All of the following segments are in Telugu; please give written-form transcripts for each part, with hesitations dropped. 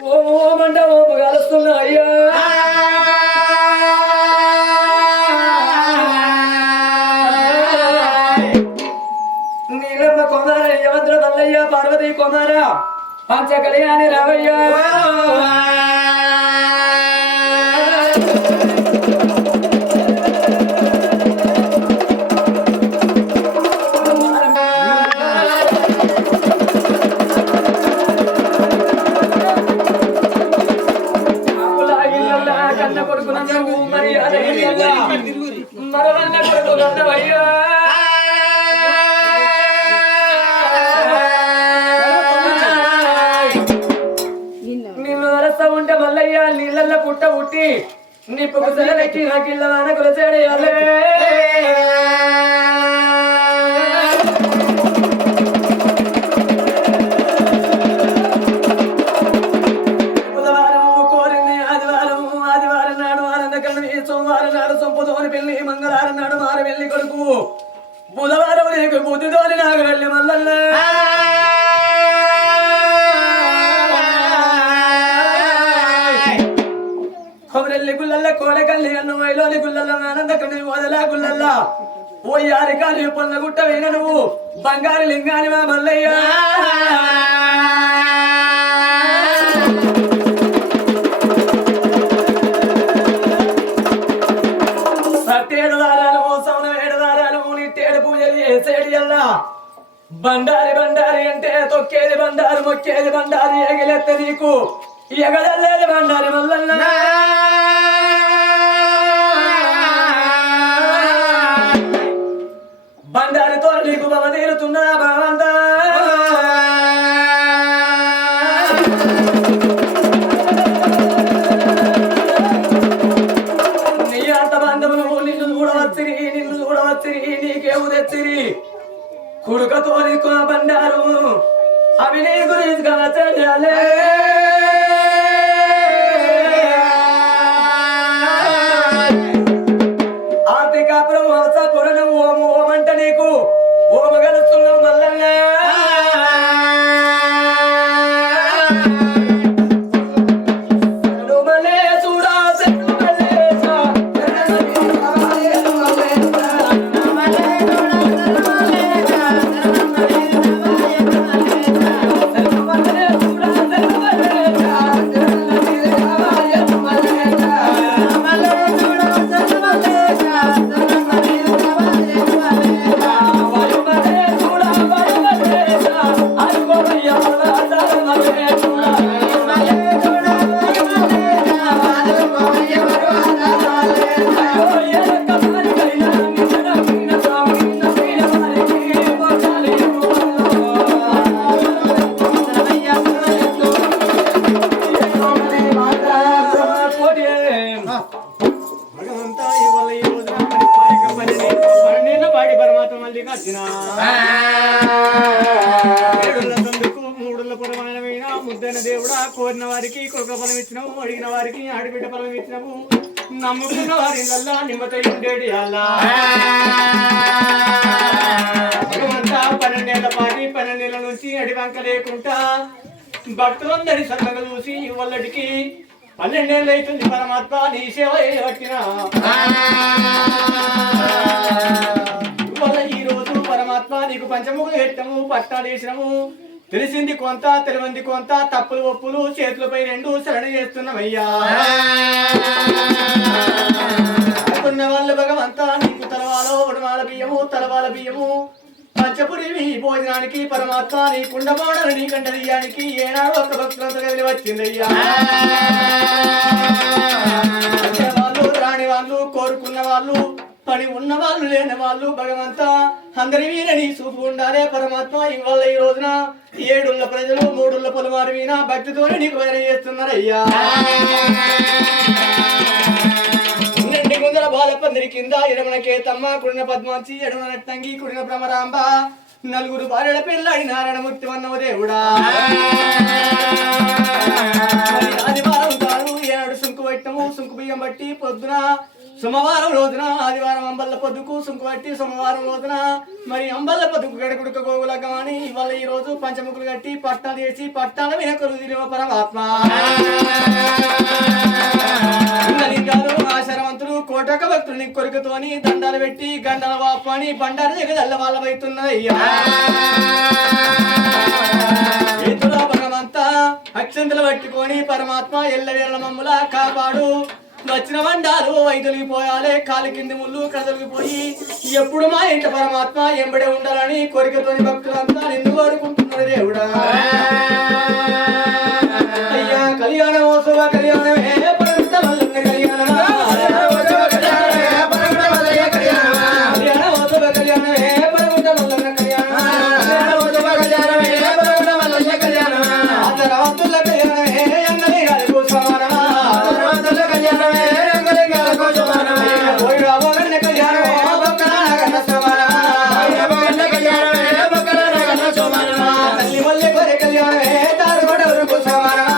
ఓమంట ఓమ కలుస్తున్నా అయ్యా నీలమ్మ కుమార యవంద్ర మల్లయ్య పార్వతీ కుమార పంచ కళ్యాణి రావయ్య మరవన్న కొడుకున్నవయ్యా నిన్ను వరస ఉంటే మల్లయ్య నీళ్ళల్లో పుట్ట పుట్టి నీ పొగసలెక్కి నాకిళ్ళ వాన కొలసేడయాలే పెళ్లి మంగళవారం నాడు మారు వెళ్ళి కొడుకు బుధవారం నీకు బుద్ధితోని నాకు వెళ్ళి మల్లల్ల కొమరెల్లి గుల్లల్ల కోడకల్లి అన్ను వైలోని గుల్లల్ల ఆనందకని వదలా గుల్లల్ల ఓ యారికాని పొన్న గుట్ట వేన నువ్వు బంగారు లింగాని మా మల్లయ్య బండారి బండారి అంటే తొక్కేది బండారు మొక్కేది బండారి ఎగిలెత్త నీకు ఎగదల్లేది బండారి మల్లన్న బండారితో నీకు బమ తీరుతున్నా భగవంత నీ అంత బంధములు నిన్ను చూడవచ్చిరి నీకేము తెచ్చిరి కుడుకతో బండారు అవి నీ గురించి కాచాలే ఆర్థిక ప్రవాస పురణం ఓము ఓమంట నీకు ఓమ గలుస్తున్నావు మల్లన్న ముద్దైన దేవుడా కోరిన వారికి కొడుక ఫలం ఇచ్చినాము అడిగిన వారికి ఆడిబిడ్డ ఫలం ఇచ్చినాము నమ్ముకున్న వారి నిమ్మతై ఉండేది అలా 12 పాటి 12 నుంచి అడివంక లేకుండా భక్తులందరి సన్నగా చూసి ఇవ్వల్లడికి 12 ఏళ్ళు అవుతుంది పరమాత్మ నీ సేవ పట్టిన ఇవాళ ఈ రోజు పరమాత్మ నీకు పంచముఖ ఎట్టము పట్టాలు వేసినాము తెలిసింది కొంత తెలివంది కొంత తప్పులు ఒప్పులు చేతులపై 2 శరణ చేస్తున్నామయ్యా అనుకున్న వాళ్ళు భగవంతా నీకు తలవాలో తలవాల బియ్యము పంచపురి భోజనానికి పరమాత్మ నీ కుండమోడలు నీ కంట తీయానికి ఏనాడు ఒక భక్తులంతా కదిలి వచ్చిందయ్యా వాళ్ళు రాని వాళ్ళు కోరుకున్న వాళ్ళు పని ఉన్న వాళ్ళు లేని వాళ్ళు భగవంతా అందరి వీరని చూపు ఉండాలే పరమాత్మ ఇవాళ ఈ రోజున 7 ప్రజలు 3 పొలవారి వీణ భక్తితోనే నీకు వైర చేస్తున్నారయ్యా నిండి గుందర బాలపందిరి కింద ఎడమన కేతమ్మ కుడిన పద్మాంచి ఎడమన నట్టంగి కుడిన భ్రమరాంబ 4 భార్యల పిల్లాడి నారాయణమూర్తి వన్నవ దేవుడా ఆదివారం కాదు ఏనాడు సుంకు పెట్టము సుంకు బియ్యం బట్టి పొద్దున సోమవారం రోజున ఆదివారం అంబల్ల పొద్దుకు సుంకుబట్టి సోమవారం రోజున మరి అంబల్ల పొద్దుకు గడకుడుక గోగులకమని ఇవాళ ఈ రోజు పంచముఖులు కట్టి పట్టాలు చేసి పట్టాల మీద కొలుదిరివ పరమాత్మ ఆశరవంతులు కోటక భక్తుని కొరికతోని దండాలు పెట్టి గండల వాపని బండారు జగదల్ల వాళ్ళ వైతున్నయ్యా భగవంతా అక్షంతలు పట్టుకొని పరమాత్మ ఎల్లవేళ మమ్ముల కాపాడు వచ్చిన వండాలు వైదొలిగిపోయాలే కాలి కింది ముళ్ళు కదలిగిపోయి ఎప్పుడు మా ఇంట పరమాత్మ ఎంబడే ఉండాలని కోరికతోని భక్తులంతా నిన్ను కోరుకుంటున్నారు దేవుడా అయ్యా కళ్యాణమోత్సవ కళ్యాణమే పరమత మల్లన్న కళ్యాణమా కళ్యాణమోత్సవ కళ్యాణమే పరమత మల్లన్న కళ్యాణమా ఆదరాతుల కళ్యాణమే అంగలి గాలకు సమానమా తల్లి వల్లే కొరే కళ్యాణమే తారు గొడవలకు సమానమా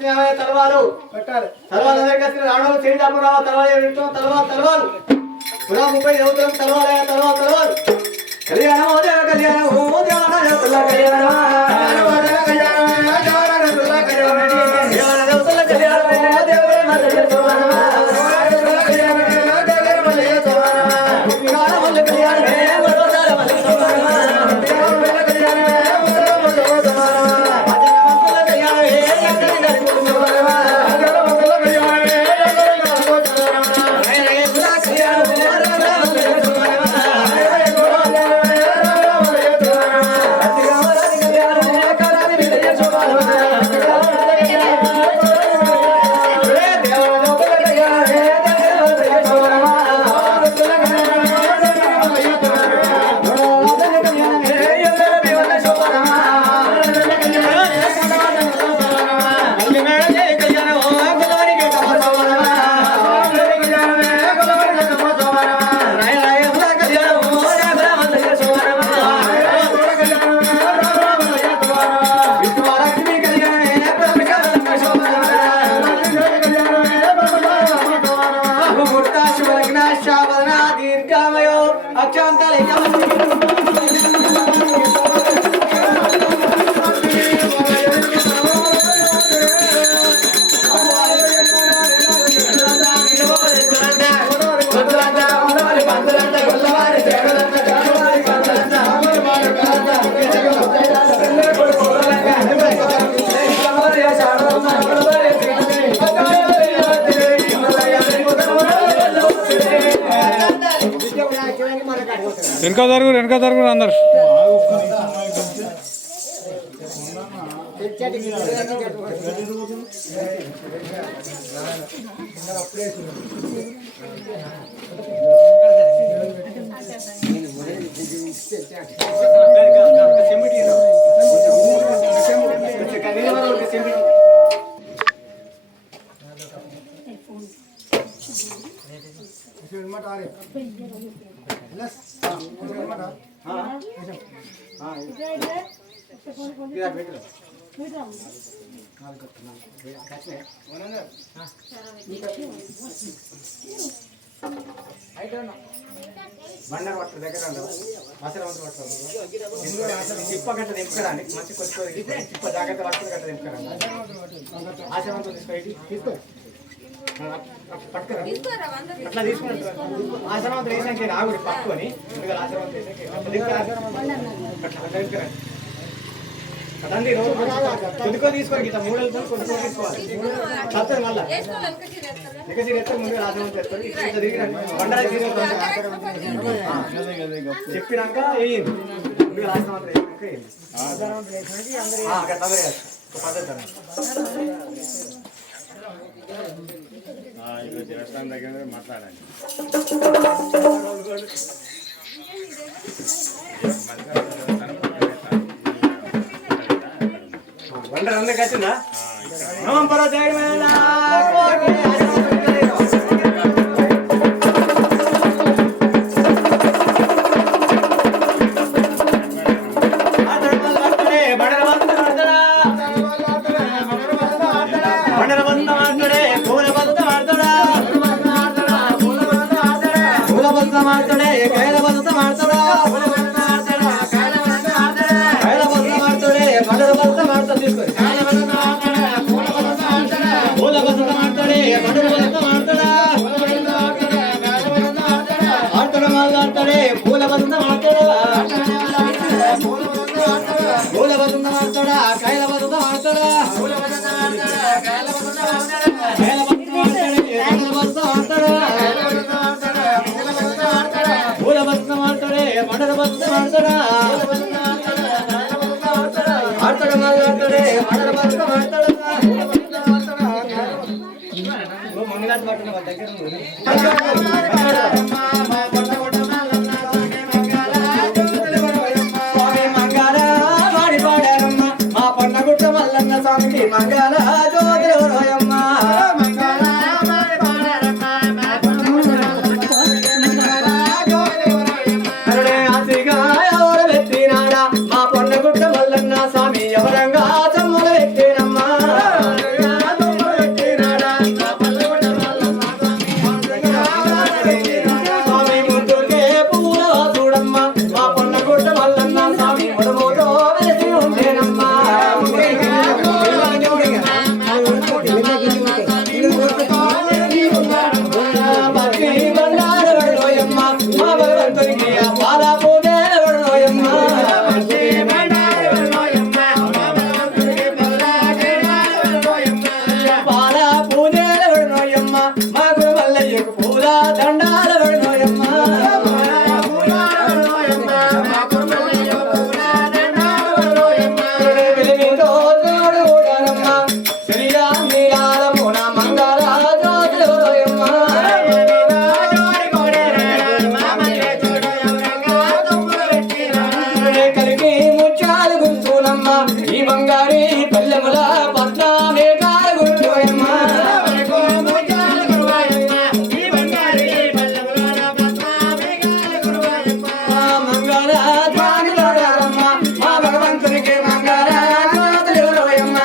తలవాలు తలవాలు రావడం శ్రీరాము రావు తలవాలు తలవాలు 30 దేవతలకు తలవాలయ తలవాలు కళ్యాణం వెనక జరుగు అందరు బండర్ పట్టు దగ్గర ఆశ్రమంతో పట్టు చిప్ప గంట దింపడానికి మంచి కొట్టుకోవాలి చిప్ప జాగ్రత్త పట్టుకుని గంట దింపడానికి ఆశ్రమంతో తీసుకో పట్టుకురా అట్లా తీసుకుని ఆశ్రమంతో వేసాక ఆగుడి పట్టుకొని ఆశ్రమంతో వేసాక అదండి కొద్దిగా తీసుకోవాలి గీత 3 రోజులు కొద్దిగా తీసుకోవాలి చదువుతుంది మళ్ళా నికసి ఎత్తారు ముందు ఆశ్రమం చేస్తారు బండరా చెప్పినాక వేయండి ముందు ఆశ్రమం దేవస్థానం దగ్గర మాట్లాడండి బండర్ అందరికి వచ్చిందా ಮಾಡ್ತಾನೆ ಕೈಲ ಬಂತ ಮಾಡ್ತಾಡ ಮಡರ ಬಂತ ಮಾಡ್ತಾನೆ ಮೂಲ ಬಂತ ಮಾಡ್ತಾನೆ ಮಡರ ಬಂತ ಮಾಡ್ತಾಡ ಆಡ್ತಾಡ ಮಾಡ್ತಾನೆ ಮೂಲ ಬಂತ ಮಾಡ್ತಾಡ ಮೂಲ ಬಂತ ಮಾಡ್ತಾಡ ಕೈಲ ಬಂತ ಮಾಡ್ತಾಡ ಮಾಡ್ತಾರೆ ಮಡರ ಬಂತ ಮಾಡ್ತಾರ ಆಡ್ತಾಡ ಮಾಡ್ತಾರೆ ಮಡರ ಬಂತ ಮಾಡ್ತಾಡ ಮಂಗಲಾಟ ಮಾಡ್ತಾನೆ మంగళ వాడి పాడారమ్మ మా పండగుట్ట మల్లన్న స్వామికి మంగళ జ్యోతిరమ్మ భగవంతునికి పాల పూజ పాల పూజ మా గురు మల్లయ్యకు పూల దండాల వడనోయమ్మ ఈ బంగారి పల్లెముల పట్నామే గుర్తుయమ్మ మంగళ ధ్వానిలోయమ్మ మా భగవంతునికి మంగళ జ్యోతులోయమ్మ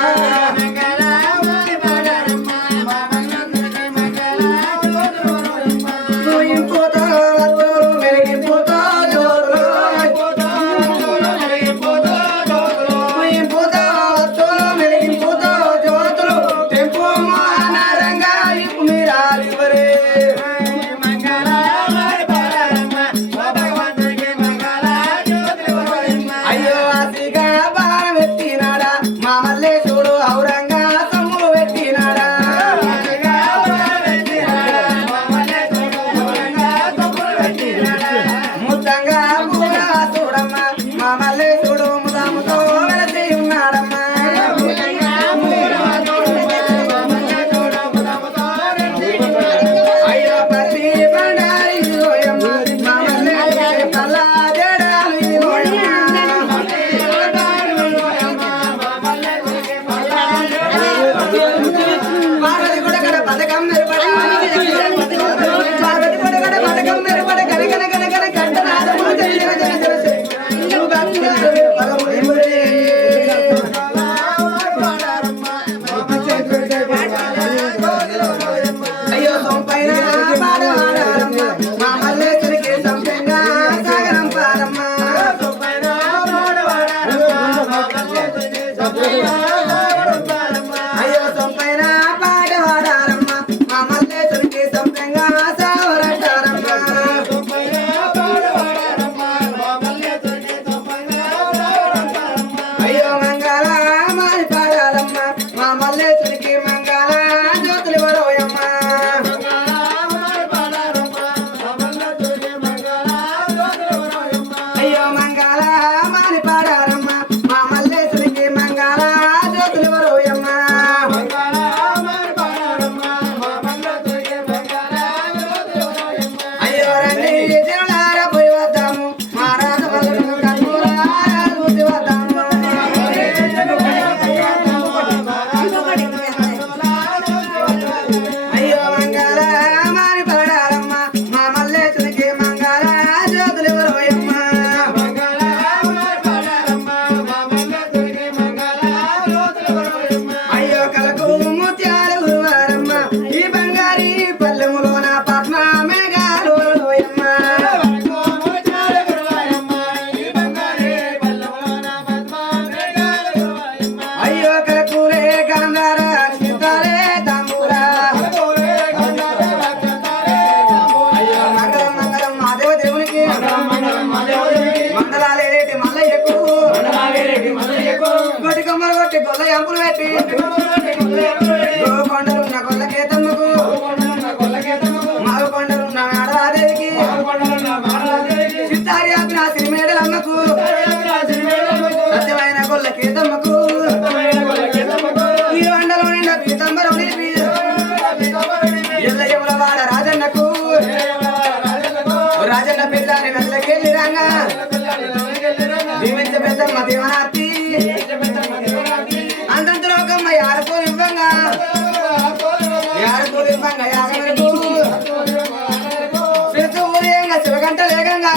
ఎంపులు పెట్టి కొండలున్న కొల్లకేతమ్మకు మారు కొండలున్న మేడలాదేవికి చిత్తారి ఆపిన సిరిమేడలమ్మకు సత్యమైన కొల్లకేతమ్మకు ఈ వండలో నిన్న పీతంబరం నిలిపి ఎల్లయ్యముల వాడ రాజన్నకు రాజన్న పిల్లని వెళ్ళకెళ్ళి రంగా దీవించ పెద్దమ్మ దేవనార్తి అంతంతలో ఒకమ్మ యారకోలు ఇవ్వంగా యాగమరకు శివగంట లేకంగా